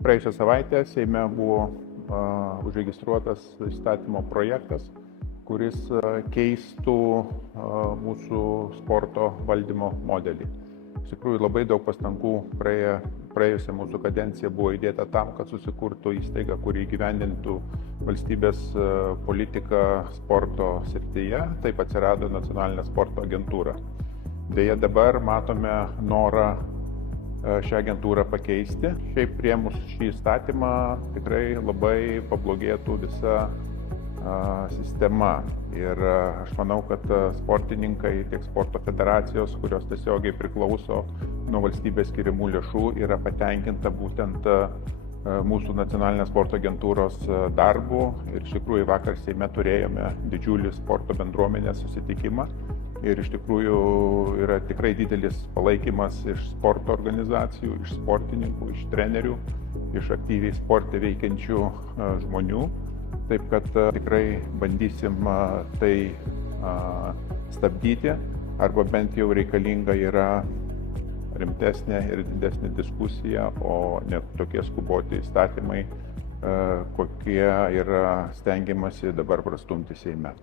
Praėjusią savaitę Seime buvo užregistruotas įstatymo projektas, kuris keistų mūsų sporto valdymo modelį. Iš tikrųjų, labai daug pastangų praėjusią mūsų kadenciją buvo įdėta tam, kad susikurtų įstaiga, kuri įgyvendintų valstybės politiką sporto srityje. Taip atsirado Nacionalinė sporto agentūra. Deja, dabar matome norą šią agentūrą pakeisti. Šiaip priėmus šį įstatymą tikrai labai pablogėtų visa sistema. Ir aš manau, kad sportininkai, tiek sporto federacijos, kurios tiesiogiai priklauso nuo valstybės skirimų lėšų, yra patenkinta būtent mūsų Nacionalinės sporto agentūros darbu. Ir iš tikrųjų vakar Seime turėjome didžiulį sporto bendruomenės susitikimą. Ir iš tikrųjų yra tikrai didelis palaikymas iš sporto organizacijų, iš sportininkų, iš trenerių, iš aktyviai sporte veikiančių žmonių. Taip kad tikrai bandysim tai stabdyti, arba bent jau reikalinga yra rimtesnė ir didesnė diskusija, o ne tokie skuboti įstatymai, kokie yra stengiamasi dabar prastumti Seime.